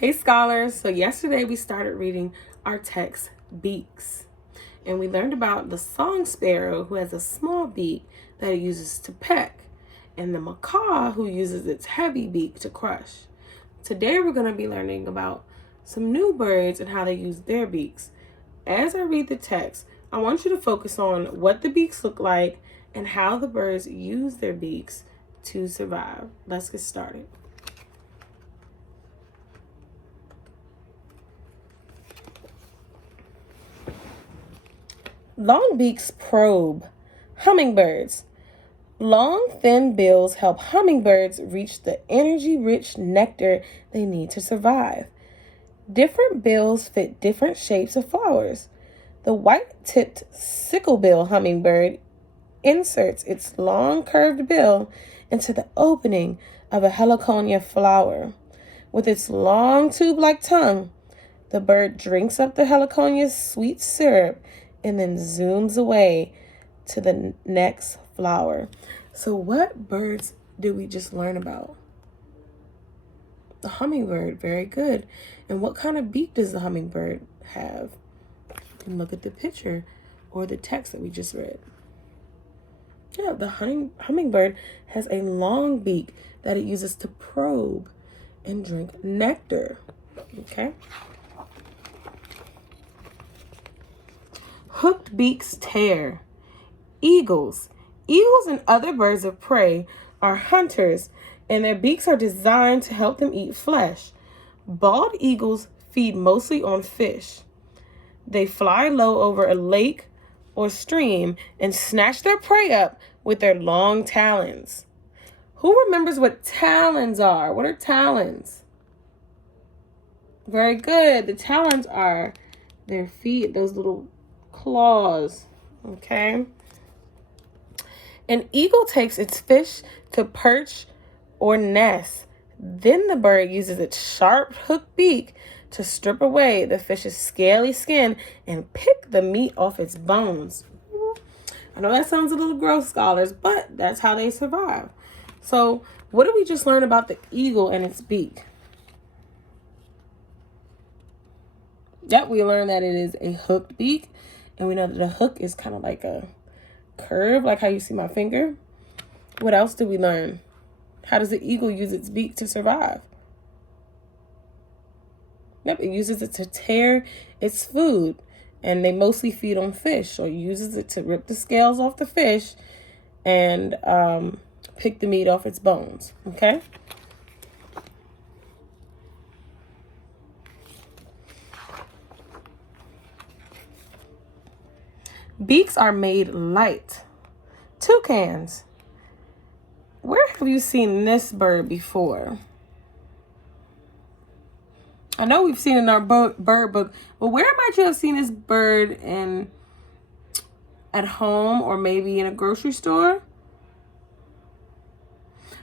Hey scholars, so yesterday we started reading our text, Beaks. And we learned about the song sparrow who has a small beak that it uses to peck, and the macaw who uses its heavy beak to crush. Today we're going to be learning about some new birds and how they use their beaks. As I read the text, I want you to focus on what the beaks look like and how the birds use their beaks to survive. Let's get started. Long beaks probe hummingbirds. Long, thin bills help hummingbirds reach the energy-rich nectar they need to survive. Different bills fit different shapes of flowers. The white-tipped sicklebill hummingbird inserts its long, curved bill into the opening of a heliconia flower. With its long, tube-like tongue, the bird drinks up the heliconia's sweet syrup and then zooms away to the next flower. So what birds did we just learn about? The hummingbird, very good. And what kind of beak does the hummingbird have? You can look at the picture or the text that we just read. Yeah, the hummingbird has a long beak that it uses to probe and drink nectar. Okay? Hooked beaks tear. Eagles and other birds of prey are hunters, and their beaks are designed to help them eat flesh. Bald eagles feed mostly on fish. They fly low over a lake or stream and snatch their prey up with their long talons. Who remembers what talons are? What are talons? Very good. The talons are their feet, those little claws. Okay? An eagle takes its fish to perch or nest. Then the bird uses its sharp hooked beak to strip away the fish's scaly skin and pick the meat off its bones. I know that sounds a little gross, scholars, but that's how they survive. So, what did we just learn about the eagle and its beak? Yep, we learned that it is a hooked beak, and we know that the hook is kind of like a curve, like how you see my finger. What else did we learn? How does the eagle use its beak to survive? Yep, it uses it to tear its food, and they mostly feed on fish, so it uses it to rip the scales off the fish and pick the meat off its bones, okay? Beaks are made light. Toucans. Where have you seen this bird before? I know we've seen it in our bird book, but where might you have seen this bird at home or maybe in a grocery store?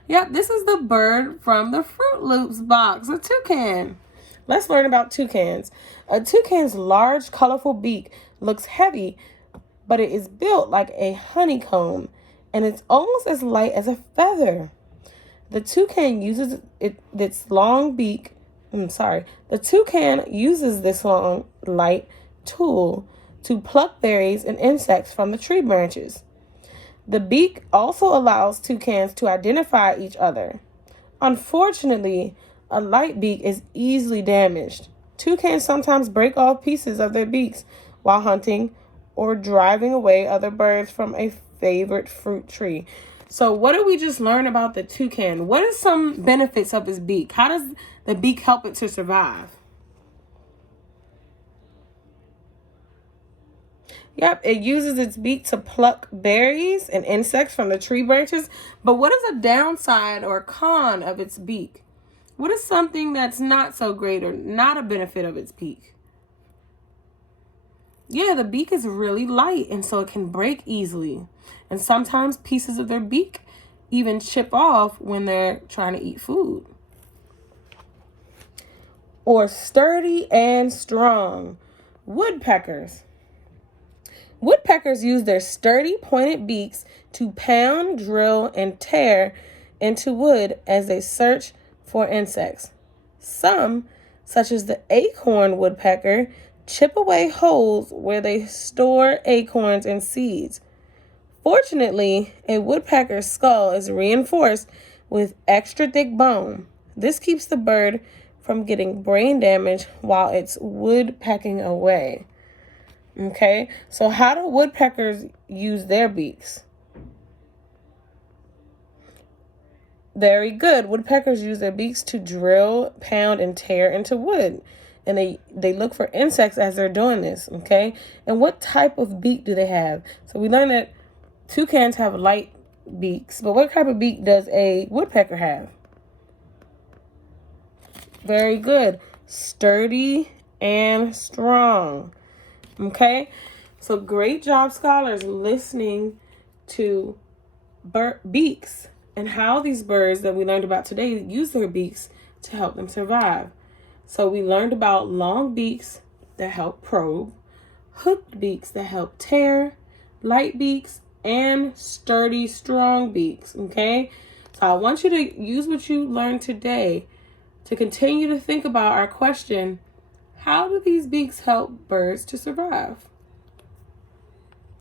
Yep, this is the bird from the Fruit Loops box, a toucan. Let's learn about toucans. A toucan's large, colorful beak looks heavy, but it is built like a honeycomb, and it's almost as light as a feather. The toucan uses its long beak. The toucan uses this long, light tool to pluck berries and insects from the tree branches. The beak also allows toucans to identify each other. Unfortunately, a light beak is easily damaged. Toucans sometimes break off pieces of their beaks while hunting or driving away other birds from a favorite fruit tree. So what did we just learn about the toucan? What are some benefits of his beak? How does the beak help it to survive? Yep, it uses its beak to pluck berries and insects from the tree branches. But what is a downside or con of its beak? What is something that's not so great or not a benefit of its beak? Yeah, the beak is really light, and so it can break easily. And sometimes pieces of their beak even chip off when they're trying to eat food. Or sturdy and strong. Woodpeckers. Woodpeckers use their sturdy, pointed beaks to pound, drill, and tear into wood as they search for insects. Some such as the acorn woodpecker, chip away holes where they store acorns and seeds. Fortunately, a woodpecker's skull is reinforced with extra thick bone. This keeps the bird from getting brain damage while it's woodpecking away. Okay, so how do woodpeckers use their beaks? Very good. Woodpeckers use their beaks to drill, pound, and tear into wood. And they look for insects as they're doing this, okay? And what type of beak do they have? So we learned that toucans have light beaks, but what type of beak does a woodpecker have? Very good. Sturdy and strong. Okay? So great job, scholars, listening to beaks and how these birds that we learned about today use their beaks to help them survive. So we learned about long beaks that help probe, hooked beaks that help tear, light beaks, and sturdy, strong beaks, okay? So I want you to use what you learned today to continue to think about our question, how do these beaks help birds to survive?